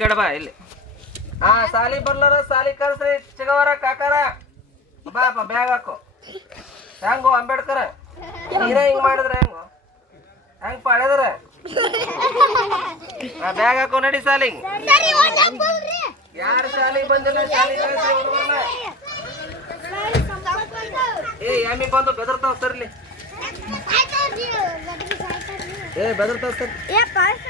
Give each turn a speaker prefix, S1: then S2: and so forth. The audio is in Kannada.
S1: ಕೆಡಬ ಇಲ್ಲಿ ಸಾಲಿ ಬರ್ಲಾರ ಸಾಲಿ ಕರ್ಸ್ರಿ ಚಿಗವರ ಕಾಕಾರ ಬಾ ಬ್ಯಾಗ್ ಹಾಕೋ ಹೆಂಗೋ ಅಂಬೇಡ್ಕರ್ ನೀರೇ ಹಿಂಗ ಮಾಡಿದ್ರ ಹೆಂಗ ಹೆಂಗ್ ಹಾಕೋ ನಡಿ ಸಾಲಿಂಗ ಯಾರ ಶಾಲಿ ಬಂದಿಲ್ಲ ಬಂದು ಬೆದರ್ ತೋರ್ತಾರ್ ಬೆದರ್
S2: ತೋರಿಸ್ತಾರೀ